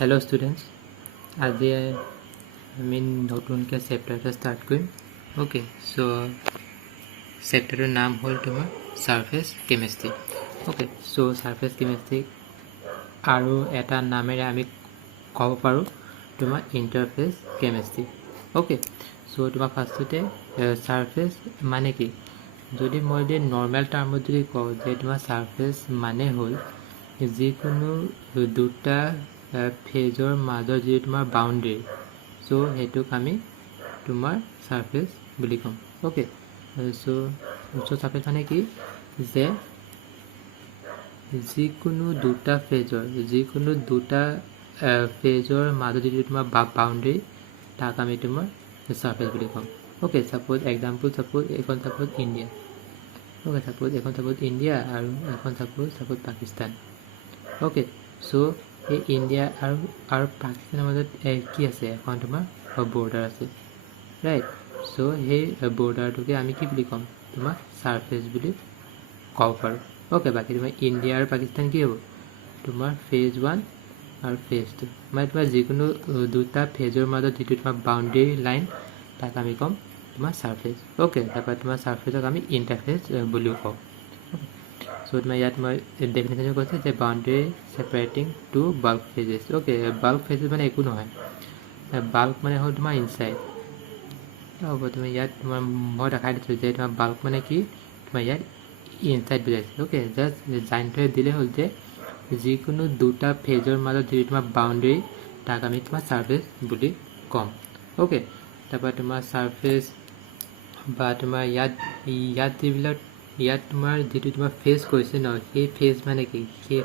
Hello students, আজি আমি নতুনকৈ চেপ্টাৰ এটা ষ্টাৰ্ট কৰিম. অ'কে, চ' চেপ্টাৰটোৰ নাম হ'ল তোমাৰ ছাৰফেচ কেমেষ্ট্ৰি. অ'কে, চ' ছাৰফেচ কেমেষ্ট্ৰি আৰু এটা নামেৰে আমি ক'ব পাৰোঁ তোমাৰ ইণ্টাৰফেচ কেমেষ্ট্ৰি. অ'কে, চ' তোমাৰ ফাৰ্ষ্টতে ছাৰফেচ মানে কি? যদি মই যদি নৰ্মেল টাৰ্মত যদি কওঁ যে তোমাৰ ছাৰফেচ মানে হ'ল যিকোনো দুটা ফেজৰ মাজৰ যি তোমাৰ বাউণ্ডেৰী, চ' সেইটোক আমি তোমাৰ ছাৰফেচ বুলি ক'ম. অ'কে, চ' ছাৰফেচ মানে কি? যে যিকোনো দুটা ফেজৰ মাজত যিটো তোমাৰ বাউণ্ডেৰী, তাক আমি তোমাৰ ছাৰফেচ বুলি ক'ম. অ'কে, ছাপ'জ এক্সাম্পল, এইখন ছাপ'জ ইণ্ডিয়া. অ'কে, এইখন ছাপ'জ ইণ্ডিয়া আৰু এখন ছাপ'জ পাকিস্তান. অ'কে, চ' এই ইণ্ডিয়া আৰু পাকিস্তানৰ মাজত কি আছে? এখন তোমাৰ বৰ্ডাৰ আছে, ৰাইট? চ' সেই বৰ্ডাৰটোকে আমি কি বুলি ক'ম? তোমাৰ ছাৰফেচ বুলি ক'ব পাৰোঁ. অ'কে, বাকী তোমাৰ ইণ্ডিয়া আৰু পাকিস্তান কি হ'ব? তোমাৰ ফেজ 1 আৰু ফেজ 2, মানে তোমাৰ যিকোনো দুটা ফেজৰ মাজত যিটো তোমাৰ বাউণ্ডেৰী লাইন, তাক আমি ক'ম তোমাৰ ছাৰফেচ. অ'কে, তাৰপৰা তোমাৰ ছাৰফেচক আমি ইণ্টাৰফেচ বুলিও কওঁ. চ' তোমাৰ ইয়াত মই ডেফিনেশ্যন কৈছে যে boundary separating two bulk phases. Okay, bulk phases মানে একো নহয়, বাল্ক মানে হ'ল তোমাৰ ইনচাইড. হ'ব, তুমি ইয়াত তোমাৰ মই দেখাই দিছোঁ যে তোমাৰ বাল্ক মানে কি, তোমাৰ ইয়াত ইনচাইড বুজাইছে. অ'কে, জাষ্ট জাইন থৈ দিলে হ'ল যে যিকোনো দুটা ফেজৰ মাজত যিটো তোমাৰ বাউণ্ডেৰী, তাক আমি তোমাৰ ছাৰফেচ বুলি ক'ম. অ'কে, তাৰপৰা তোমাৰ ছাৰফেচ বা তোমাৰ ইয়াত তোমাৰ যিটো তোমাৰ ফেজ কৈছে ন, সেই ফেজ মানে কি? সেই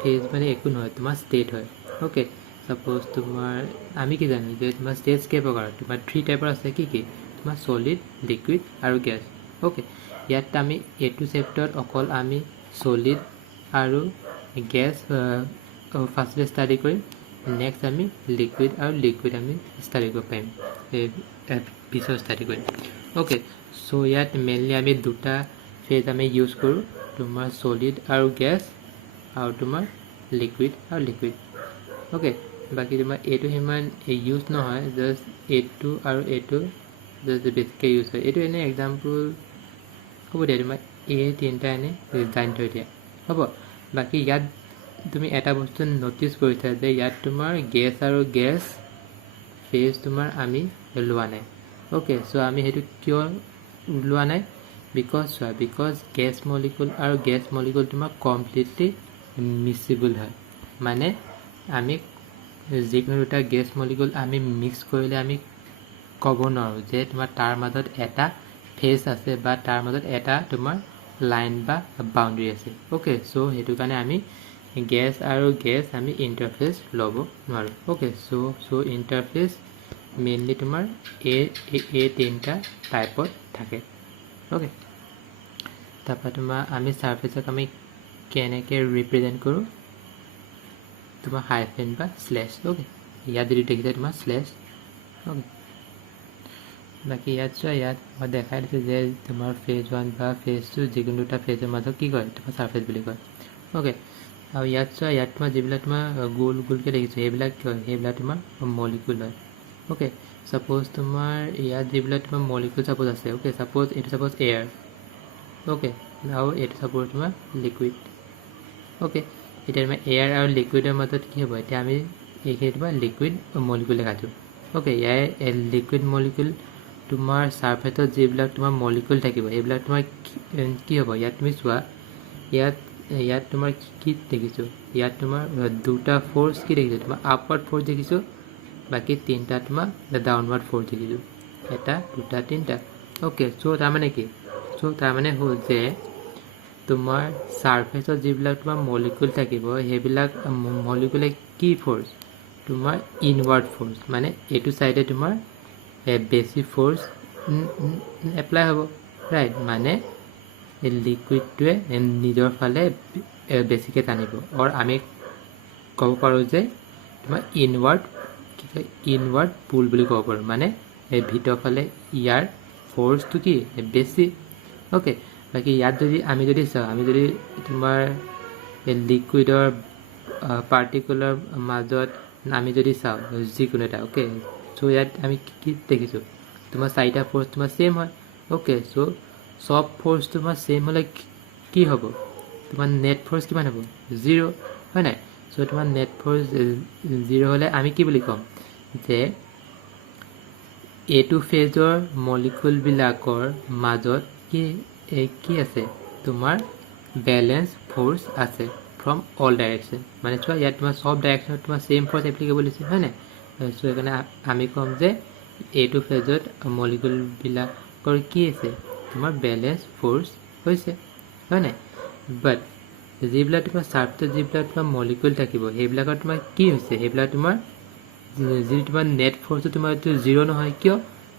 ফেজ মানে একো নহয়, তোমাৰ ষ্টেট হয়. অ'কে, ছাপ'জ তোমাৰ আমি কি জানো যে তোমাৰ ষ্টেটছ কেই প্ৰকাৰ? তোমাৰ 3 টাইপৰ আছে. কি তোমাৰ ছলিড, লিকুইড আৰু গেছ. অ'কে, ইয়াত আমি এইটো চেপ্টাৰত অকল আমি ছলিড আৰু গেছ ফাৰ্ষ্টতে ষ্টাডি কৰিম. নেক্সট আমি লিকুইড আমি ষ্টাডি কৰিব পাৰিম, পিছত ষ্টাডি কৰিম. অ'কে, চ' ইয়াত মেইনলি আমি দুটা ফেজ আমি ইউজ কৰোঁ, তোমাৰ ছলিড আৰু গেছ আৰু তোমাৰ লিকুইড. অ'কে, বাকী তোমাৰ এইটো সিমান ইউজ নহয়, জাষ্ট এইটো আৰু এইটো জাষ্ট বেছিকৈ ইউজ হয়. এইটো এনেই এক্সাম্পল হ'ব দিয়া, তোমাৰ এই তিনিটা এনেই জানি থৈ দিয়া হ'ব. বাকী ইয়াত তুমি এটা বস্তু ন'টিছ কৰিছা যে ইয়াত তোমাৰ গেছ আৰু গেছ ফেজ তোমাৰ আমি লোৱা নাই. অ'কে, চ' আমি সেইটো কিয় লোৱা নাই? বিকজ গেছ মলিকুল তোমাৰ কমপ্লিটলি মিক্সিবল হয়. মানে আমি যিকোনো দুটা গেছ মলিকুল আমি মিক্স কৰিলে আমি ক'ব নোৱাৰোঁ যে তোমাৰ তাৰ মাজত এটা ফেজ আছে বা তাৰ মাজত এটা তোমাৰ লাইন বা বাউণ্ডেৰী আছে. অ'কে, চ' সেইটো কাৰণে আমি গেছ আমি ইণ্টাৰফেচ ল'ব নোৱাৰোঁ. অ'কে, চ' ইণ্টাৰফেচ মেইনলি তোমাৰ এই তিনিটা টাইপত থাকে. অ'কে, তাৰপৰা তোমাৰ আমি ছাৰফেচক আমি কেনেকৈ ৰিপ্ৰেজেণ্ট কৰোঁ? তোমাৰ হাইফেন বা স্লেছ. অ'কে, ইয়াত যদি দেখিছে তোমাৰ স্লেছ. অ'কে, বাকী ইয়াত চোৱা, ইয়াত মই দেখাই দিছোঁ যে তোমাৰ ফেজ 1 বা ফেজ 2 যিকোনো দুটা ফেজৰ মাজত কি কয়? তোমাৰ ছাৰফেচ বুলি কয়. অ'কে, আৰু ইয়াত চোৱা, ইয়াত তোমাৰ যিবিলাক তোমাৰ গোলকৈ দেখিছোঁ সেইবিলাক কি হয়? সেইবিলাক তোমাৰ মলিকুল হয়. অ'কে, ছাপ'জ তোমাৰ ইয়াত যিবিলাক তোমাৰ মলিকুল ছাপ'জ আছে. অ'কে, এইটো ছাপ'জ এয়াৰ. অ'কে, আৰু এইটো ছাপ'জ তোমাৰ লিকুইড. অ'কে, এতিয়া তোমাৰ এয়াৰ আৰু লিকুইডৰ মাজত কি হ'ব? এতিয়া আমি এইখিনি তোমাৰ লিকুইড মলিকুল দেখাইছোঁ. অ'কে, ইয়াৰ লিকুইড মলিকুল তোমাৰ ছাৰফেচত যিবিলাক তোমাৰ মলিকুল থাকিব সেইবিলাক তোমাৰ কি হ'ব? ইয়াত তুমি চোৱা, ইয়াত তোমাৰ কি দেখিছোঁ? ইয়াত তোমাৰ দুটা ফ'ৰ্চ কি দেখিছোঁ? তোমাৰ আপৱাৰ্ড ফ'ৰ্চ দেখিছোঁ, বাকী তিনিটা তোমাৰ ডাউনৱাৰ্ড ফ'ৰ্চ দেখিছোঁ. 1, 2, 3. অ'কে, চ' তাৰমানে কি? চ' তাৰমানে হ'ল যে তোমাৰ ছাৰফেচত যিবিলাক তোমাৰ মলিকুল থাকিব সেইবিলাক মলিকুলে কি ফ'ৰ্চ? তোমাৰ ইনৱাৰ্ড ফ'ৰ্চ, মানে এইটো ছাইডে তোমাৰ বেছি ফ'ৰ্চ এপ্লাই হ'ব, ৰাইট? মানে লিকুইডটোৱে নিজৰ ফালে বেছিকৈ টানিব. আৰু আমি ক'ব পাৰোঁ যে তোমাৰ ইনৱাৰ্ড পুল বুলি ক'ব পাৰোঁ, মানে ভিতৰৰ ফালে ইয়াৰ ফ'ৰ্চটো কি বেছি. অ'কে, বাকী ইয়াত যদি আমি যদি চাওঁ, আমি যদি তোমাৰ লিকুইডৰ পাৰ্টিকুলাৰ মাজত আমি যদি চাওঁ যিকোনো এটা ওকে চ' ইয়াত আমি কি দেখিছোঁ তোমাৰ চাৰিটা ফ'ৰ্চ তোমাৰ ছেইম হয় ওকে চ' চব ফ'ৰ্চ তোমাৰ ছেইম হ'লে কি হ'ব তোমাৰ নেট ফ'ৰ্চ কিমান হ'ব 0 হয় নাই চ' তোমাৰ নেট ফ'ৰ্চ 0 হ'লে আমি কি বুলি ক'ম যে এইটো ফেজৰ মলিকুলবিলাকৰ মাজত কি আছে তোমাৰ বেলেঞ্চ ফ'ৰ্চ আছে ফ্ৰম অল ডাইৰেকশ্যন মানে চোৱা ইয়াত তোমাৰ চব ডাইৰেকশ্যনত তোমাৰ ছেইম ফ'ৰ্চ এপ্লিকেবল হৈছে হয় নাই চ' সেইকাৰণে আমি ক'ম যে এইটো ফেজত মলিকুলবিলাকৰ কি আছে তোমাৰ বেলেঞ্চ ফ'ৰ্চ হৈছে হয় নাই বাট যিবিলাক তোমাৰ ছাৰ্ফেচত যিবিলাক তোমাৰ মলিকুল থাকিব সেইবিলাকৰ তোমাৰ কি হৈছে সেইবিলাক তোমাৰ যি তোমাৰ নেট ফ'ৰ্চটো তোমাৰ এইটো 0 নহয় কিয়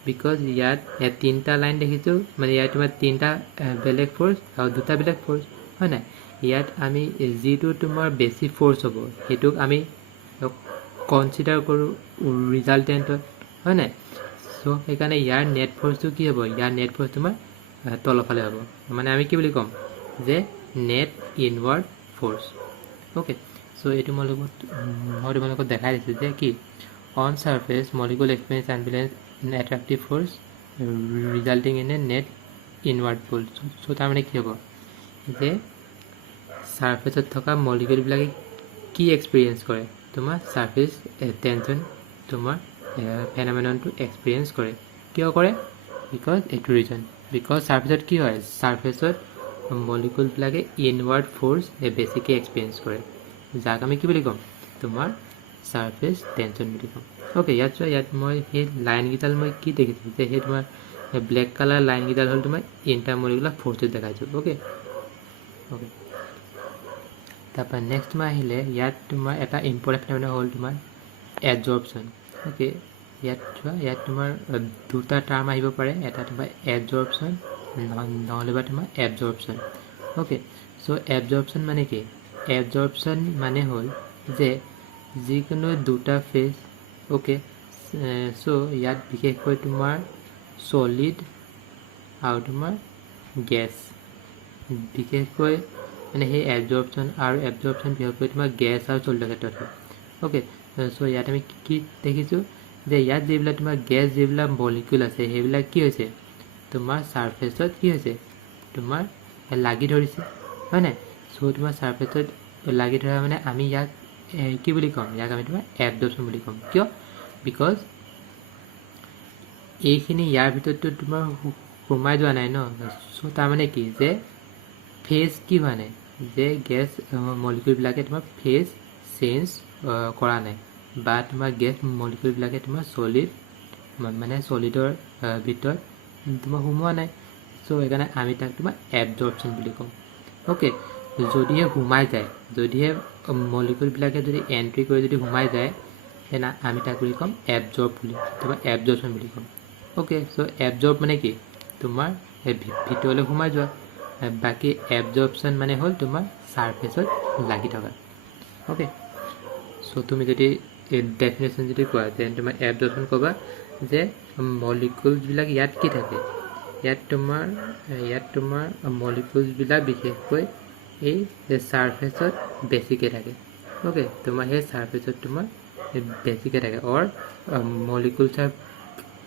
বিকজ ইয়াত তিনিটা লাইন দেখিছোঁ মানে ইয়াত তোমাৰ তিনিটা বেলেগ ফ'ৰ্চ আৰু দুটা বেলেগ ফ'ৰ্চ হয় নাই ইয়াত আমি যিটো তোমাৰ বেছি ফ'ৰ্চ হ'ব সেইটোক আমি কনচিডাৰ কৰোঁ ৰিজাল্টেণ্টত হয় নাই চ' সেইকাৰণে ইয়াৰ নেট ফ'ৰ্চটো কি হ'ব ইয়াৰ নেট ফ'ৰ্চ তোমাৰ তলফালে হ'ব মানে আমি কি বুলি ক'ম যে net inward force okay so' এইটো মই তোমালোকক দেখাই দিছোঁ যে কি on surface molecule experience unbalance in attractive force resulting in a net inward pull so তাৰমানে কি হ'ব যে সাৰফেসত থকা মলিকুলবিলাকে কি এক্সপেৰিয়েন্স কৰে তোমাৰ সাৰফেস টেনশন তোমাৰ ফেনোমেননটো এক্সপেৰিয়েন্স কৰে কিয় কৰে বিকজ এইটো ৰিজন বিকজ সাৰফেসত কি হয় সাৰফেসত মলিকুলবিলাকে ইনৱাৰ্ড ফ'ৰ্চ বেছিকৈ এক্সপেৰিয়েন্স কৰে যাক আমি কি বুলি ক'ম তোমাৰ সাৰফেস টেনশন বুলি ক'ম ওকে ইয়াত মই সেই লাইনকেইডাল মই কি দেখিছোঁ যে সেই তোমাৰ ব্লেক কালাৰ লাইনকেইডাল হ'ল তোমাৰ ইণ্টাৰমলিকুলাৰ ফ'ৰ্চত দেখাইছোঁ ওকে তাৰপৰা নেক্সট তোমাৰ আহিলে ইয়াত তোমাৰ এটা ইম্পৰ্টেণ্ট ফেনোমেনন হ'ল তোমাৰ এডজৰ্পশ্যন ওকে ইয়াত তোমাৰ দুটা টাৰ্ম আহিব পাৰে এটা তোমাৰ এডজৰ্পশ্যন নহ'লে বা তোমাৰ এবজৰ্পশ্যন ওকে চ' এবজৰ্পশ্যন মানে কি এবজৰ্পশ্যন মানে হ'ল যে যিকোনো দুটা ফেজ ওকে চ' ইয়াত বিশেষকৈ তোমাৰ সলিড আৰু তোমাৰ গেছ বিশেষকৈ মানে সেই এবজৰ্পশ্যন আৰু এবজৰ্পশ্যন বিশেষকৈ তোমাৰ গেছ আৰু সলিডৰ ক্ষেত্ৰত হয় ওকে চ' ইয়াত আমি কি দেখিছোঁ যে ইয়াত যিবিলাক তোমাৰ গেছ যিবিলাক মলিকুল আছে সেইবিলাক কি হৈছে তোমাৰ ছাৰফেচত কি হৈছে তোমাৰ লাগি ধৰিছে হয় নাই চ' তোমাৰ ছাৰফেচত লাগি ধৰা মানে আমি ইয়াক কি বুলি ক'ম ইয়াক আমি তোমাৰ এবজৰ্পশ্যন বুলি ক'ম কিয় বিকজ এইখিনি ইয়াৰ ভিতৰতো তোমাৰ সোমাই যোৱা নাই ন চ' তাৰমানে কি যে ফেজ কি হোৱা নাই যে গেছ মলিকুলবিলাকে তোমাৰ ফেজ চেঞ্জ কৰা নাই বা তোমাৰ গেছ মলিকুলবিলাকে তোমাৰ সলিড মানে সলিডৰ ভিতৰত তোমাৰ সোমোৱা নাই চ' সেইকাৰণে আমি তাক তোমাৰ এবজৰ্পশ্যন বুলি ক'ম ওকে যদিহে সোমাই যায় যদিহে মলিকুলবিলাকে যদি এণ্ট্ৰি কৰি যদি সোমাই যায় তেনে আমি তাক বুলি ক'ম এবজৰ্ব বুলি তোমাৰ এবজৰ্পশ্যন বুলি ক'ম ওকে চ' এবজৰ্ব মানে কি তোমাৰ ভিতৰলৈ সোমাই যোৱা বাকী এবজৰ্পশ্যন মানে হ'ল তোমাৰ ছাৰফেচত লাগি থকা ওকে চ' তুমি যদি ডেফিনেশ্যন যদি কোৱা তেনে তোমাৰ এবজৰ্পশ্যন ক'বা যে মলিকুলছবিলাক ইয়াত কি থাকে ইয়াত তোমাৰ মলিকুলছবিলাক বিশেষকৈ এই ছাৰফেচত বেছিকৈ থাকে ওকে তোমাৰ সেই ছাৰফেচত তোমাৰ বেছিকৈ থাকে or molecules are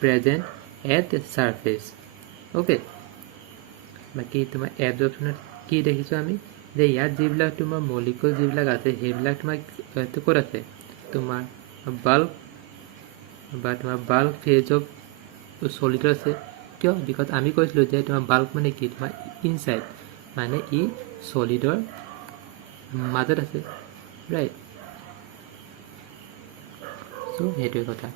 present at surface okay বাকী তোমাৰ এবজৰ্পশ্যনত কি দেখিছোঁ আমি যে ইয়াত যিবিলাক তোমাৰ মলিকুল যিবিলাক আছে সেইবিলাক তোমাৰ ক'ত আছে তোমাৰ বাল্ক ফেজ অফ সলিডত আছে কিয় বিকজ আমি কৈছিলোঁ যে তোমাৰ বাল্ক মানে কি তোমাৰ ইনচাইড মানে ই সলিডৰ মাজত আছে ৰাইট চ' সেইটোৱে কথা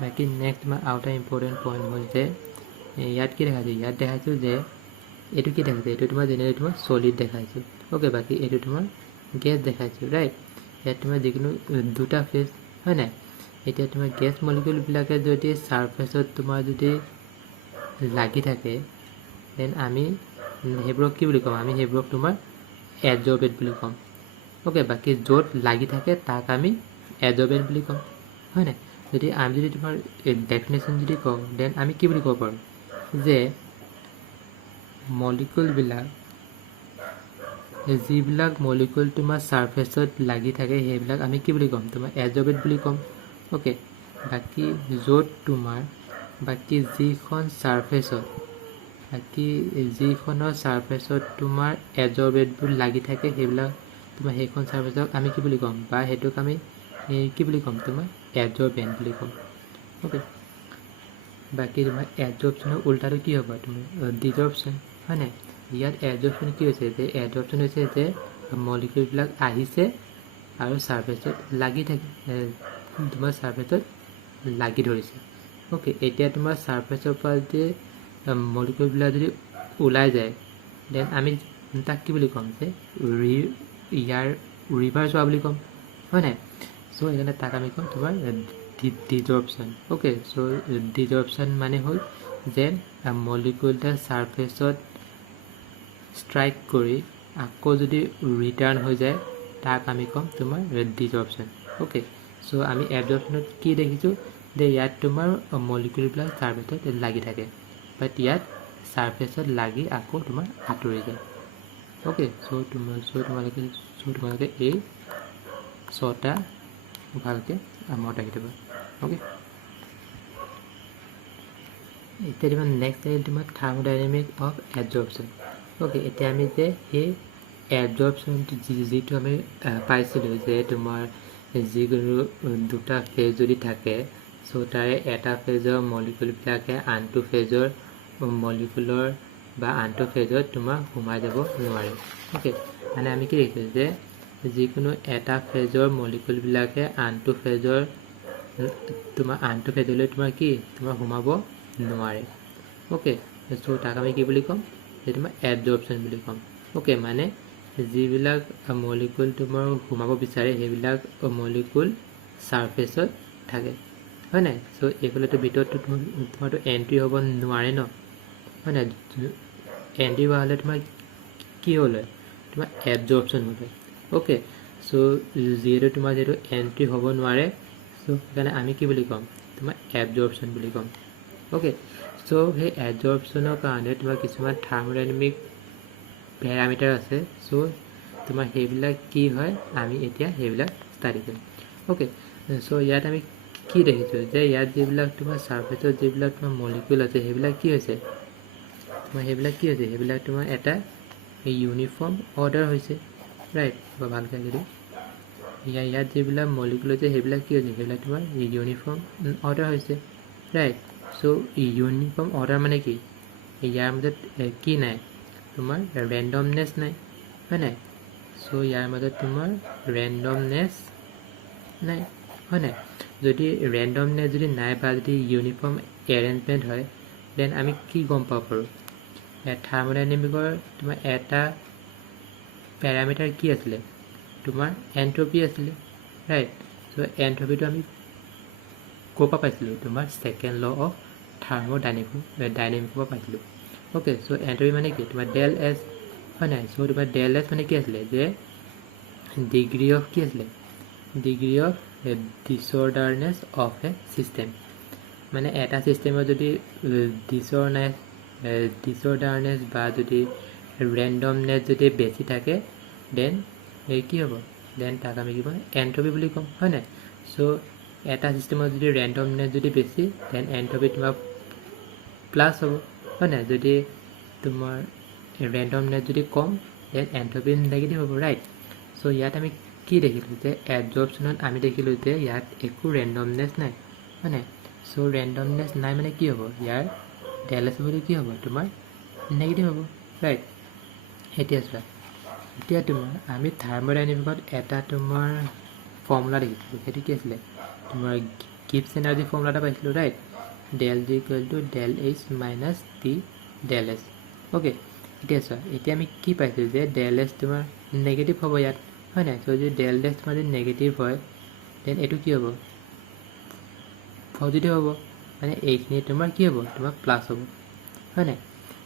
বাকী নেক্সট তোমাৰ আৰু এটা ইম্পৰ্টেণ্ট পইণ্ট হ'ল যে ইয়াত কি দেখাইছোঁ ইয়াত দেখাইছোঁ যে এইটো কি দেখাইছে এইটো তোমাৰ জেনেৰেলি তোমাৰ সলিড দেখাইছোঁ ওকে বাকী এইটো তোমাৰ গেছ দেখাইছোঁ ৰাইট ইয়াত তোমাৰ যিকোনো দুটা ফেজ হয় নাই এতিয়া তোমাৰ গেছ মলিকুলবিলাকে যদি ছাৰফেচত তোমাৰ যদি লাগি থাকে দেন আমি সেইবোৰক কি বুলি ক'ম আমি সেইবোৰক তোমাৰ এডজৰ্বেট বুলি ক'ম ওকে বাকী য'ত লাগি থাকে তাক আমি এডজৰ্বেট বুলি ক'ম হয় নাই যদি আমি যদি তোমাৰ ডেফিনেশ্যন যদি কওঁ দেন আমি কি বুলি ক'ব পাৰোঁ যে মলিকুলবিলাক যিবিলাক মলিকুল তোমাৰ সাৰফেসত লাগি থাকে সেইবিলাক আমি কি বুলি ক'ম তোমাৰ এজবেট বুলি ক'ম ওকে বাকি য'ত তোমাৰ বাকি যিখন সাৰফেসত বাকি যিখনৰ সাৰফেসত তোমাৰ এজবেটবোৰ লাগি থাকে সেইবিলাক তোমাৰ সেইখন সাৰফেসক আমি কি বুলি ক'ম বা হেতুক আমি কি বুলি ক'ম তোমাৰ এজবেট বুলি ক'ম ওকে বাকি তোমাৰ এডজৰ্পচনৰ উল্টাটো কি হ'ব তোমাৰ ডিজৰ্পচন হয় নাই ইয়াত এডজৰ্পচন কি হৈছে যে এডজৰ্পচন হৈছে যে মলিকুলবিলাক আহিছে আৰু সাৰফেসত লাগি থাকে তোমাৰ সাৰফেসত লাগি ধৰিছে ওকে এতিয়া তোমাৰ সাৰফেসৰ পৰা যে মলিকুলবিলাক যদি ওলাই যায় দেন আমি তাক কি বুলি ক'ম যে ইয়াৰ ৰিভাৰ্স হোৱা বুলি ক'ম হয় নাই সো এখানে তাক আমি ক'ম তোমাৰ ডিজৰ্পচন ওকে সো ডিজৰ্পচন মানে হ'ল যে মলিকুলটা সাৰফেসত স্ট্ৰাইক কৰি আকৌ যদি ৰিটাৰ্ণ হৈ যায় তাক আমি ক'ম তোমাৰ ডিজৰ্পচন ওকে সো আমি এবজৰ্পচনত কি দেখিছোঁ যে ইয়াত তোমাৰ মলিকুলবিলাক সাৰফেসত লাগি থাকে বাট ইয়াত সাৰফেসত লাগি আকৌ তোমাৰ আঁতৰি যায় ওকে সো তোমালোকে এই ছটা ভালকে মনত ৰাখি থবা ওকে এতিয়া তোমাৰ নেক্সট আহিল তোমাৰ থাৰ্মোডাইনামিক অফ এবজৰ্পচন ওকে এতিয়া আমি যে সেই এবজৰ্পচনটো যিটো আমি পাইছিলোঁ যে তোমাৰ যিকোনো দুটা ফেজ যদি থাকে সো তাৰে এটা ফেজৰ মলিকুলবিলাকে আনটো ফেজৰ মলিকুলৰ বা আনটো ফেজত তোমাৰ সোমাই যাব নোৱাৰে ওকে মানে আমি কি দেখিছোঁ যে যিকোনো এটা ফেজৰ মলিকুলবিলাকে আনটো ফেজৰ তোমাৰ আনটো ফেজলৈ তোমাৰ কি তোমাৰ সোমাব নোৱাৰে ওকে সো তাক আমি কি বুলি ক'ম যে তোমাৰ এবজৰ্পচন বুলি ক'ম ওকে মানে যিবিলাক মলিকুল তোমাৰ সোমাব বিচাৰে সেইবিলাক মলিকুল সাৰফেসত থাকে হয় নাই সো এইফালেতো ভিতৰতো তোমাৰতো এন্ট্ৰি হ'ব নোৱাৰে ন হয় নাই এন্ট্ৰি হোৱা হ'লে তোমাৰ কি হ'ল তোমাৰ এবজৰ্পচন হ'ব ওকে সো যিহেতু তোমাৰ যিহেতু এন্ট্ৰি হ'ব নোৱাৰে সো সেইকাৰণে আমি কি বুলি ক'ম তোমাৰ এবজৰ্পচন বুলি ক'ম ওকে সো সেই এবজৰ্পচনৰ কাৰণে তোমাৰ কিছুমান থাৰ্মোডাইনামিক প্যাৰামিটাৰ আছে সো তোমাৰ সেইবিলাক কি হয় আমি এতিয়া সেইবিলাক ষ্টাডি কৰিম ওকে সো ইয়াত আমি কি দেখিছোঁ যে ইয়াত যিবিলাক তোমাৰ সাৰফেসত যিবিলাক তোমাৰ মলিকুল আছে সেইবিলাক কি হৈছে সেইবিলাক তোমাৰ এটা ইউনিফৰ্ম অৰ্ডাৰ হৈছে ৰাইট বা ভালকৈ যদি ইয়াত যিবিলাক মলিকুল আছে সেইবিলাক কি হৈছে সেইবিলাক তোমাৰ ইউনিফৰ্ম অৰ্ডাৰ হৈছে ৰাইট সো ইউনিফৰ্ম অৰ্ডাৰ মানে কি ইয়াৰ মাজত কি নাই তোমাৰ ৰেণ্ডমনেছ নাই হয় নাই সো ইয়াৰ মাজত তোমাৰ ৰেণ্ডমনেছ নাই হয় নাই যদি ৰেণ্ডমনেছ যদি নাই বা যদি ইউনিফৰ্ম এৰেঞ্জমেণ্ট হয় দেন আমি কি গম পাব পাৰোঁ থাৰ্মোডাইনামিকৰ তোমাৰ এটা প্যাৰামিটাৰ কি আছিলে তোমাৰ এন্ট্ৰপি আছিলে ৰাইট সো এন্ট্ৰপিটো আমি ক'ৰ পৰা পাইছিলোঁ তোমাৰ ছেকেণ্ড ল অফ থাৰ্মোডাইনামিকৰ পৰা পাইছিলোঁ ওকে সো এন্ট্ৰপি মানে কি তোমাৰ ডেল এছ হয় নাই সো তোমাৰ ডেল এছ মানে কি আছিলে যে ডিগ্ৰী অফ কি আছিলে degree of disorderness of a system মানে এটা চিষ্টেমত যদি ডিছঅৰ্ডাৰনেছ বা যদি ৰেণ্ডমনেছ যদি বেছি থাকে দেন কি হ'ব দেন তাক আমি কি ক'ম এন্ট্ৰপি বুলি ক'ম হয় নাই সো এটা চিষ্টেমত যদি ৰেণ্ডমনেছ যদি বেছি দেন এন্ট্ৰপি তোমাৰ প্লাছ হ'ব হয় নাই যদি তোমাৰ ৰেণ্ডমনেছ যদি কম দেন এন্ট্ৰপি নেগেটিভ হ'ব ৰাইট সো ইয়াত আমি কি দেখিলোঁ যে এবজৰ্পচনত আমি দেখিলোঁ যে ইয়াত একো ৰেণ্ডমনেছ নাই হয় নাই সো ৰেণ্ডমনেছ নাই মানে কি হ'ব ইয়াৰ ডেল এছ বুলি কি হ'ব তোমাৰ নেগেটিভ হ'ব ৰাইট এতিয়া চোৱা এতিয়া তোমাৰ আমি থাৰ্মোডাইনামিকত এটা তোমাৰ ফৰ্মুলা দেখিছিলোঁ সেইটো কি আছিলে তোমাৰ গিবছ এনাৰ্জি ফৰ্মুলা এটা পাইছিলোঁ right del G equal to del H minus T del S okay এতিয়া চোৱা এতিয়া আমি কি পাইছোঁ যে del S তোমাৰ নেগেটিভ হ'ব ইয়াত হয় নাই সো যদি del S তোমাৰ যদি নেগেটিভ হয় দেন এইটো কি হ'ব পজিটিভ হ'ব মানে এইখিনি তোমাৰ কি হ'ব তোমাৰ প্লাছ হ'ব হয় নাই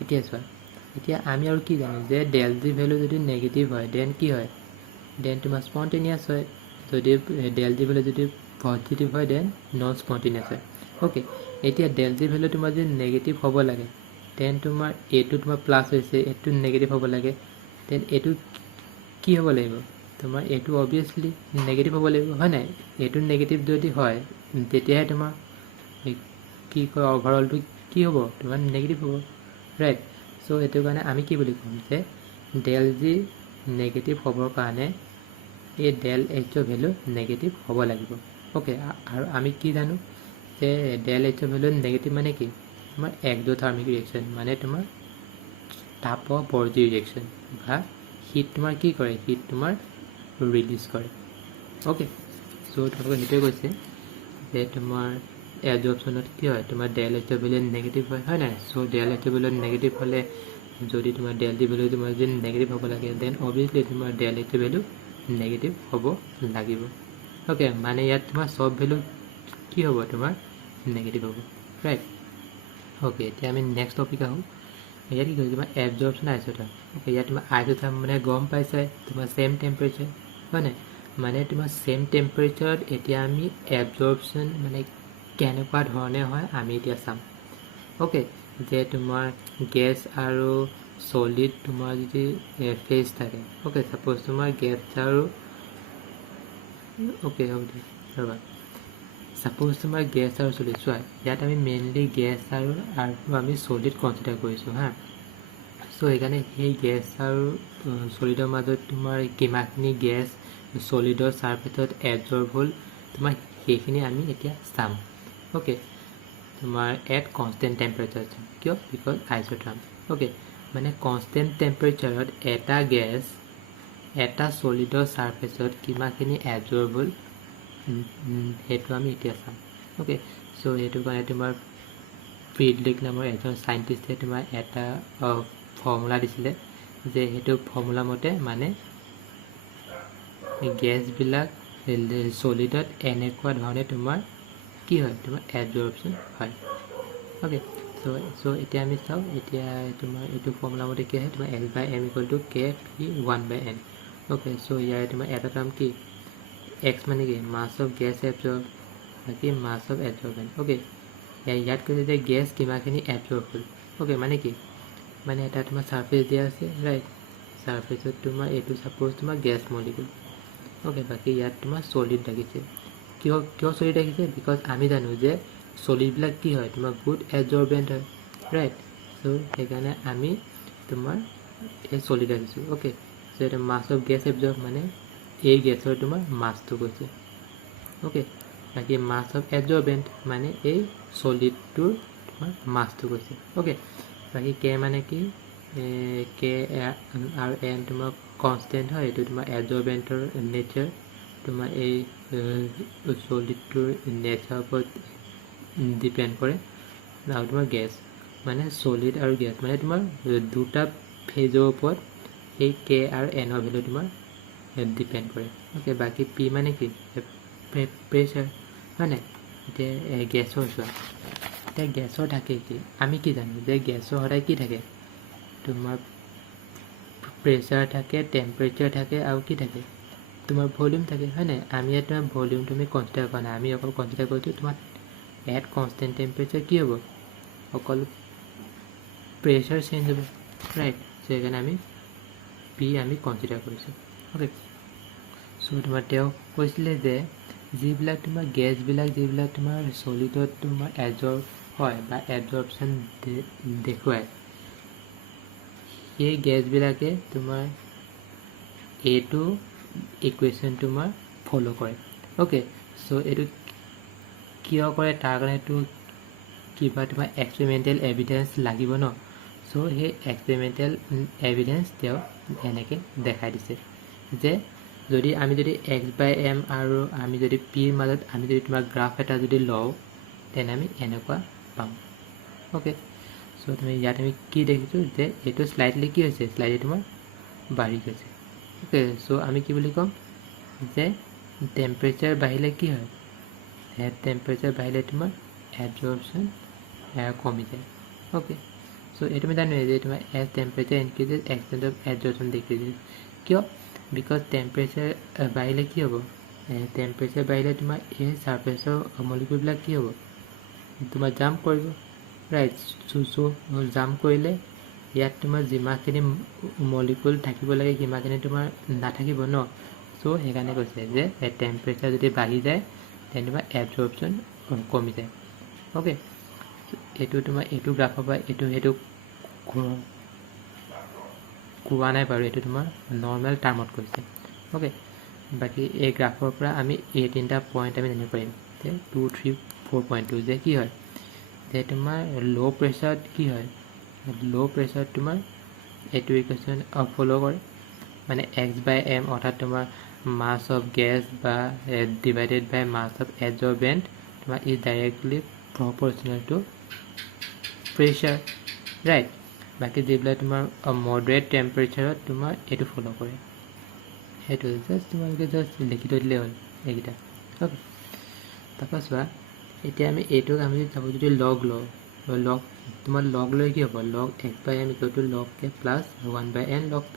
এতিয়া চোৱা এতিয়া আমি আৰু কি জানো যে del G ভ্যালু যদি নেগেটিভ হয় দেন কি হয় দেন তোমাৰ স্পন্টেনিয়াছ হয় যদি del G ভ্যালু যদি পজিটিভ হয় দেন নন স্পন্টেনিয়াছ হয় ওকে এতিয়া del G ভ্যালু তোমাৰ যদি নেগেটিভ হ'ব লাগে দেন তোমাৰ এইটো তোমাৰ প্লাছ হৈছে এইটো নেগেটিভ হ'ব লাগে দেন এইটো কি হ'ব লাগিব তোমাৰ এইটো অবভিয়াছলি নেগেটিভ হ'ব লাগিব হয় নাই এইটো নেগেটিভ যদি হয় তেতিয়াহে তোমাৰ কি কয় ওভাৰঅলটো কি হ'ব তোমাৰ নেগেটিভ হ'ব ৰাইট সো এইটো কাৰণে আমি কি বুলি ক'ম যে ডেল জি নেগেটিভ হ'বৰ কাৰণে এই ডেল এইচৰ ভ্যালু নেগেটিভ হ'ব লাগিব ওকে আৰু আমি কি জানো যে ডেল এইচৰ ভ্যালু নেগেটিভ মানে কি তোমাৰ এক্সোথাৰ্মিক ৰিয়েকশ্যন মানে তোমাৰ তাপবৰ্জী ৰিয়েকশ্যন বা হিট তোমাৰ কি কৰে হিট তোমাৰ ৰিলিজ কৰে ওকে সো তোমালোকে সেইটোৱে কৈছে যে তোমাৰ এডজৰ্পশ্যনত কি হয় তোমাৰ ডেল এইচৰ ভ্যালু নেগেটিভ হয় নাই সো ডেল এইচৰ ভ্যালু নেগেটিভ হ'লে যদি তোমাৰ ডেল জি ভ্যালু তোমাৰ যদি নেগেটিভ হ'ব লাগে দেন অবভিয়াছলি তোমাৰ ডেল এইচৰ ভ্যালু নেগেটিভ হ'ব লাগিব ওকে মানে ইয়াত তোমাৰ সব ভ্যালু কি হ'ব তোমাৰ নেগেটিভ হ'ব ৰাইট ওকে এতিয়া আমি নেক্সট টপিক আহোঁ ইয়াত কি কৈছে তোমাৰ এবজৰ্পশ্যন আইচোথাৰ্ম ওকে ইয়াত তোমাৰ আইচোথাৰ্ম মানে গম পাইছে তোমাৰ সেম টেম্পাৰেচাৰ হয় নাই মানে তোমাৰ সেম টেম্পাৰেচাৰত এতিয়া আমি এবজৰ্পশ্যন মানে কেনেকুৱা ধৰণে হয় আমি এতিয়া চাম ওকে যে তোমাৰ গেছ আৰু সলিড তোমাৰ যদি ফেজ থাকে ওকে সাপোজ তোমাৰ গেছ আৰু ওকে ওকে ৰবা সাপোজ তোমাৰ গেছ আৰু সলিড চোৱা ইয়াত আমি মেইনলি গেছ আৰু আমি সলিড কনসিডাৰ কৰিছোঁ হা সো সেইকাৰণে সেই গেছ আৰু সলিডৰ মাজত তোমাৰ কিমানখিনি গেছ সলিডৰ সাৰফেসত এবজৰ্ব হ'ল তোমাৰ সেইখিনি আমি এতিয়া চাম ওকে তোমাৰ এট কনষ্টেণ্ট টেম্পাৰেচাৰ কিয় বিকজ আইচোথাৰ্ম ওকে মানে কনষ্টেণ্ট টেম্পাৰেচাৰত এটা গেছ এটা সলিডৰ সাৰফেসত কিমানখিনি এবজৰ্ব হ'ল সেইটো আমি এতিয়া চাম ওকে সো সেইটো কাৰণে তোমাৰ ফ্ৰিডলিক নামৰ এজন সাইণ্টিষ্টে তোমাৰ এটা ফৰ্মুলা দিছিলে যে সেইটো ফৰ্মুলা মতে মানে গেছবিলাক সলিডত এনেকুৱা ধৰণে তোমাৰ কি হয় তোমাৰ এবজৰ্পশ্যন হয় ওকে সো এতিয়া আমি চাওঁ এতিয়া তোমাৰ এইটো ফৰ্মুলা মতে কি হয় তোমাৰ L/M = K/P1/N ওকে সো ইয়াৰ তোমাৰ এটা টাৰ্ম কি x মানে কি মাছ অফ গেছ এবজৰ্ব বাকি মাছ অফ এবজৰ্বেন্ট ওকে ইয়াত কৈছে যে গেছ কিমানখিনি এবজৰ্ব হ'ল ওকে মানে কি মানে এটা তোমাৰ সাৰফেস দিয়া আছে ৰাইট সাৰফেসত তোমাৰ এইটো সাপোজ তোমাৰ গেছ মলিকুল ওকে বাকি ইয়াত তোমাৰ সলিড লাগিছে কিয় সলিড ৰাখিছে বিকজ আমি জানো যে সলিডবিলাক কি হয় তোমাৰ গুড এবজৰ্বেন্ট হয় ৰাইট সো সেইকাৰণে আমি তোমাৰ এই সলিড ৰাখিছোঁ ওকে সো এটা মাছ অফ গেছ এবজৰ্ব মানে এই গেছৰ তোমাৰ মাছটো কৈছে ওকে বাকি মাছ অফ এবজৰ্বেন্ট মানে এই সলিডটোৰ তোমাৰ মাছটো কৈছে ওকে বাকি কে মানে কি কে আৰু এন তোমাৰ কনষ্টেণ্ট হয় এইটো তোমাৰ এবজৰ্বেন্টৰ নেচাৰ তোমাৰ এই সলিডটোৰ নেচাৰৰ ওপৰত ডিপেণ্ড কৰে আৰু তোমাৰ গেছ মানে সলিড আৰু গেছ মানে তোমাৰ দুটা ফেজৰ ওপৰত এই কে আৰু এনৰ ভ্যালু তোমাৰ ডিপেণ্ড কৰে ওকে বাকি পি মানে কি প্ৰেছাৰ হয় নাই এতিয়া গেছৰ চোৱা এতিয়া গেছৰ থাকে কি আমি কি জানো যে গেছৰ সদায় কি থাকে তোমাৰ প্ৰেছাৰ থাকে টেম্পাৰেচাৰ থাকে আৰু কি থাকে তোমাৰ ভলিউম থাকে হয় নাই আমি ইয়াত তোমাৰ ভলিউম তুমি কনসিডাৰ কৰা নাই আমি অকল কনসিডাৰ কৰিছোঁ তোমাৰ এট কনষ্টেণ্ট টেম্পাৰেচাৰ কি হ'ব অকল প্ৰেছাৰ চেঞ্জ হ'ব ৰাইট সেইকাৰণে আমি পি আমি কনসিডাৰ কৰিছোঁ ওকে সো তোমাৰ তেওঁ কৈছিলে যে যিবিলাক তোমাৰ গেছবিলাক যিবিলাক তোমাৰ সলিডত তোমাৰ এবজৰ্ব হয় বা এবজৰ্পশ্যন দেখুৱায় সেই গেছবিলাকে তোমাৰ এইটো ইকুৱেশ্যন তোমাৰ ফ'ল' কৰে ওকে সো এইটো কিয় কৰে তাৰ কাৰণেতো কিবা তোমাৰ এক্সপেৰিমেণ্টেল এভিডেন্স লাগিব ন সো সেই এক্সপেৰিমেণ্টেল এভিডেন্স তেওঁ এনেকৈ দেখাই দিছে যে যদি আমি যদি x/m আৰু আমি যদি পিৰ মাজত আমি যদি তোমাৰ গ্ৰাফ এটা যদি লওঁ তেনে আমি এনেকুৱা পাম ওকে সো তুমি ইয়াত আমি কি দেখিছোঁ যে এইটো স্লাইডলি কি হৈছে স্লাইডলি তোমাৰ বাঢ়ি গৈছে ওকে সো আমি কি বুলি ক'ম যে টেম্পাৰেচাৰ বাঢ়িলে কি হয় টেম্পাৰেচাৰ বাঢ়িলে তোমাৰ এবজৰ্পশ্যন কমি যায় ওকে সো এইটো আমি জানোৱে যে তোমাৰ as temperature increases extent of absorption decreases কিয় বিকজ টেম্পাৰেচাৰ বাঢ়িলে কি হ'ব টেম্পাৰেচাৰ বাঢ়িলে তোমাৰ এই সাৰফেসৰ মলিকুলবিলাক কি হ'ব তোমাৰ জাম্প কৰিব ৰাইট সো জাম্প কৰিলে ইয়াত তোমাৰ যিমানখিনি মলিকুল থাকিব লাগে সিমানখিনি তোমাৰ নাথাকিব ন সো সেইকাৰণে কৈছে যে টেম্পাৰেচাৰ যদি বাঢ়ি যায় তেন তোমাৰ এবজৰ্পশ্যন কমি যায় ওকে এইটো তোমাৰ এইটো গ্ৰাফৰ পৰা এইটো সেইটো কোৱা নাই বাৰু এইটো তোমাৰ নৰ্মেল টাৰ্মত কৈছে ওকে বাকি এই গ্ৰাফৰ পৰা আমি এই তিনিটা পইণ্ট আমি জানিব পাৰিম যে 2 3 4.2 যে কি হয় যে তোমাৰ লো প্ৰেছাৰত কি হয় লো প্ৰেছাৰত তোমাৰ এইটো ইকুৱেশ্যন ফলো কৰে মানে x/m অৰ্থাৎ তোমাৰ মাছ অফ গেছ বা divided by mass of adsorbent তোমাৰ is directly proportional to pressure right বাকি যিবিলাক তোমাৰ মডাৰেট টেম্পাৰেচাৰত তোমাৰ এইটো ফলো কৰে সেইটো জাষ্ট তোমালোকে জাষ্ট লিখি থৈ দিলে হ'ল এইকেইটা ওকে তাৰপৰা চোৱা এতিয়া আমি এইটোক আমি যদি লগ লগ তোমাৰ লগ লৈ কি হ'ব লগ x/m = log k plus 1/n log p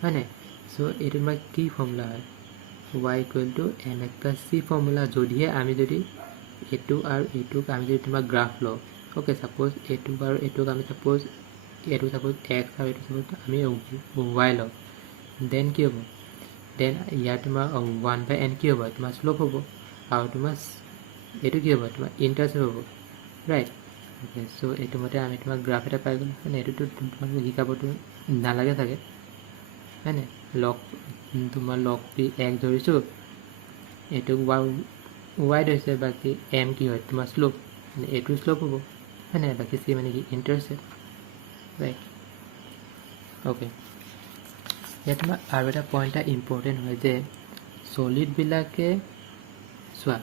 হয় নাই সো এইটো তোমাৰ কি ফৰ্মুলা হয় y = mx + c ফৰ্মুলা যদিহে আমি যদি এইটো আৰু এইটোক আমি যদি তোমাৰ গ্ৰাফ লওঁ ওকে সাপোজ এইটো আৰু এইটোক আমি সাপোজ এইটো সাপোজ x আৰু এইটো সাপোজ আমি y লওঁ দেন কি হ'ব দেন ইয়াৰ তোমাৰ 1/n কি হ'ব তোমাৰ স্লোপ হ'ব আৰু তোমাৰ এইটো কি হ'ব তোমাৰ ইণ্টাৰচেপ্ট হ'ব ৰাইট ওকে সো এইটো মতে আমি তোমাৰ গ্ৰাফ এটা পাই গ'লো মানে এইটোতো তোমালোকে শিকাবতো নালাগে চাগে হয় নাই লগ তোমাৰ লগ পি x ধৰিছোঁ এইটোক y ধৰিছে বাকী m কি হয় তোমাৰ স্লোপ মানে এইটো স্লোপ হ'ব হয় নাই বাকী c মানে কি ইণ্টাৰচেপ্ট ৰাইট ওকে ইয়াত তোমাৰ আৰু এটা পইণ্ট এটা ইম্পৰ্টেণ্ট হয় যে চলিডবিলাকে চোৱা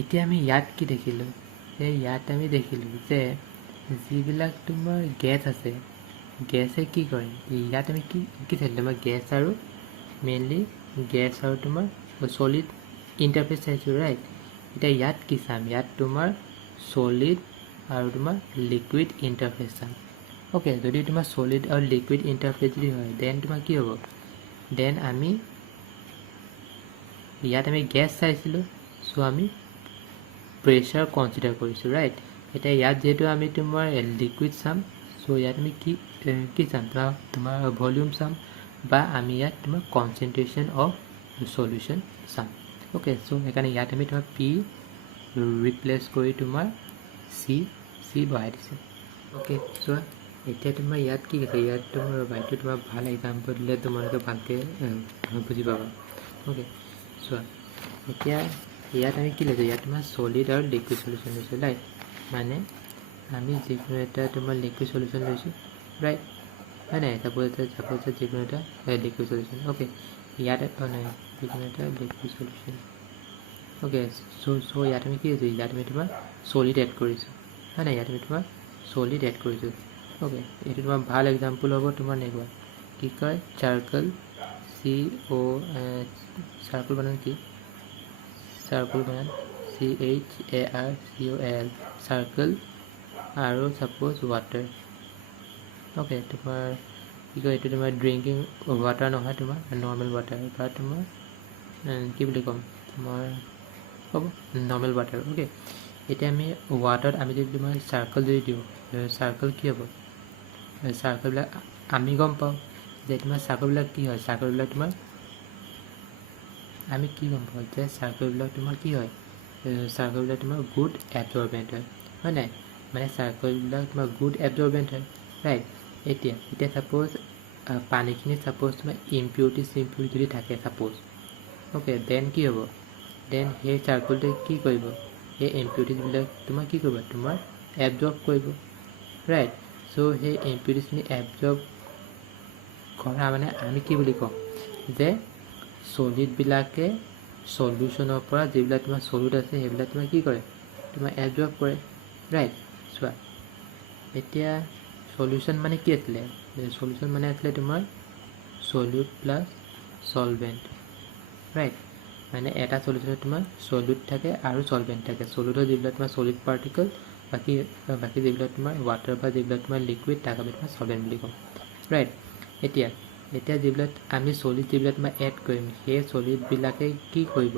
এতিয়া আমি ইয়াত কি দেখিলোঁ যে ইয়াত আমি দেখিলোঁ যে যিবিলাক তোমাৰ গেছ আছে গেছে কি কৰে ইয়াত আমি কি চাইছিলোঁ আমাৰ গেছ আৰু মেইনলি গেছ আৰু তোমাৰ চলিড ইণ্টাৰফেচ চাইছোঁ ৰাইট এতিয়া ইয়াত কি চাম ইয়াত তোমাৰ চলিড আৰু তোমাৰ লিকুইড ইণ্টাৰফেচ চাম ওকে যদি তোমাৰ চলিড আৰু লিকুইড ইণ্টাৰফেচ যদি হয় দেন তোমাৰ কি হ'ব দেন আমি ইয়াত আমি গেছ চাইছিলোঁ সো আমি প্ৰেছাৰ কনচিডাৰ কৰিছোঁ ৰাইট এতিয়া ইয়াত যিহেতু আমি তোমাৰ লিকুইড চাম সো ইয়াত আমি কি চাম তোমাৰ ভলিউম চাম বা আমি ইয়াত তোমাৰ কনচেনট্ৰেশ্যন অফ সলিউশ্যন চাম ওকে সো সেইকাৰণে ইয়াত আমি তোমাৰ পি ৰিপ্লেচ কৰি তোমাৰ চি বহাই দিছোঁ ওকে চোৱা এতিয়া তোমাৰ ইয়াত কি আছে ইয়াত তোমাৰ বাইটো তোমাৰ ভাল এক্সাম্পল দিলে তোমালোকে ভালকৈ বুজি পাবা ওকে চোৱা এতিয়া ইয়াত আমি কি লৈছোঁ ইয়াত তোমাৰ চলিড আৰু লিকুইড সলিউশ্যন লৈছোঁ ৰাইট মানে আমি যিকোনো এটা তোমাৰ লিকুইড সলিউশ্যন লৈছোঁ ৰাইট হয় নাই সাপোজ যিকোনো এটা লিকুইড সলিউশ্যন ওকে ইয়াত নাই যিকোনো এটা লিকুইড সলিউশ্যন ওকে চ' ইয়াত আমি কি হৈছোঁ ইয়াত আমি তোমাৰ চলিড এড কৰিছোঁ হয় নাই ইয়াত আমি তোমাৰ চলিড এড কৰিছোঁ ওকে এইটো তোমাৰ ভাল এক্সাম্পল হ'ব তোমাৰ এনেকুৱা কি কয় চাৰ্কল চাৰ্কল বানান কি চাৰ্কল বানান CHARCOL চাৰ্কল আৰু সাপোজ ৱাটাৰ ওকে তোমাৰ কি কয় এইটো তোমাৰ ড্ৰিংকিং ৱাটাৰ নহয় তোমাৰ নৰ্মেল ৱাটাৰ বা তোমাৰ কি বুলি ক'ম তোমাৰ হ'ব নৰ্মেল ৱাটাৰ ওকে এতিয়া আমি ৱাটাৰত আমি যদি তোমাৰ চাৰ্কল যদি দিওঁ চাৰ্কল কি হ'ব চাৰ্কলবিলাক আমি গম পাওঁ যে তোমাৰ চাৰ্কলবিলাক কি হয় চাৰ্কলবিলাক তোমাৰ আমি কি গম পাওঁ যে চাৰ্কলবিলাক তোমাৰ কি হয় চাৰ্কলবিলাক তোমাৰ গুড এবজৰ্বেণ্ট হয় নাই মানে চাৰ্কলবিলাক তোমাৰ গুড এবজৰ্বেণ্ট হয় ৰাইট এতিয়া সাপোজ পানীখিনি সাপোজ তোমাৰ ইম্পিউৰিটি যদি থাকে সাপোজ ওকে দেন কি হ'ব দেন সেই চাৰ্কলটোৱে কি কৰিব সেই ইম্পিউৰিটিবিলাক তোমাৰ কি কৰিব তোমাৰ এবজৰ্ব কৰিব ৰাইট চ' সেই ইম্পিউৰিটিখিনি এবজৰ্ব কৰা মানে আমি কি বুলি কওঁ যে চলিডবিলাকে সলিউশ্যনৰ পৰা যিবিলাক তোমাৰ চলিড আছে সেইবিলাক তোমাৰ কি কৰে তোমাৰ এবজৰ্ব কৰে ৰাইট চোৱা এতিয়া সলিউশ্যন মানে কি আছিলে সলিউশ্যন মানে আছিলে তোমাৰ সলিউড প্লাছ সলভেণ্ট ৰাইট মানে এটা সলিউশ্যনত তোমাৰ সলিউড থাকে আৰু সলভেণ্ট থাকে সলিউডৰ যিবিলাক তোমাৰ সলিড পাৰ্টিকল বাকী যিবিলাক তোমাৰ ৱাটাৰ বা যিবিলাক তোমাৰ লিকুইড তাক আমি তোমাৰ সলভেণ্ট বুলি কওঁ ৰাইট এতিয়া যিবিলাক আমি সলিড যিবিলাক তোমাৰ এড কৰিম সেই সলিডবিলাকে কি কৰিব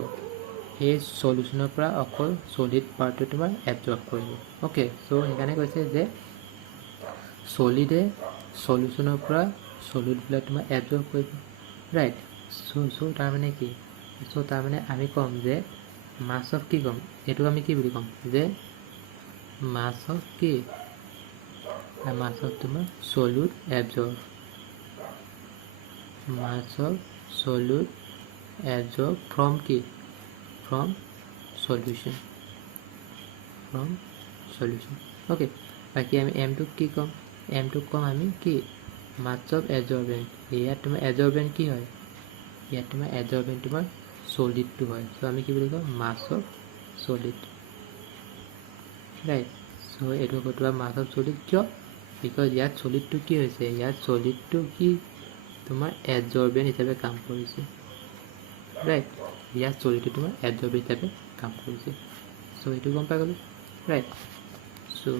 সেই সলিউশ্যনৰ পৰা অকল সলিড পাৰ্টটো তোমাৰ এবজৰ্ব কৰিব ওকে চ' সেইকাৰণে কৈছে যে সলিডে সলিউশ্যনৰ পৰা সলিডবিলাক তোমাৰ এবজৰ্ব কৰিব ৰাইট চ' তাৰমানে কি চ' তাৰমানে আমি ক'ম যে মাছ অফ কি ক'ম এইটো আমি কি বুলি ক'ম যে মাছ অফ কি মাছ অফ তোমাৰ solute absorb mass of solute absorbed from কি from solution okay বাকি আমি m টো কি কম m টো কম আমি কি mass of adsorbent ইয়াত তোমাৰ adsorbent কি হয় ইয়াত তোমাৰ adsorbent তোমাৰ solid টো হয় সো আমি কি বুলি কম mass of solid right so এটো কতবা mass of solid কিয় because ইয়াত solid টো কি হৈছে ইয়াত solid টো কি তোমাৰ adsorbent হিচাপে কাম কৰিছে ৰাইট ইয়াত সলিডটো তোমাৰ adsorbent হিচাপে কাম কৰিছে সো এটো গম পাই গলো ৰাইট সো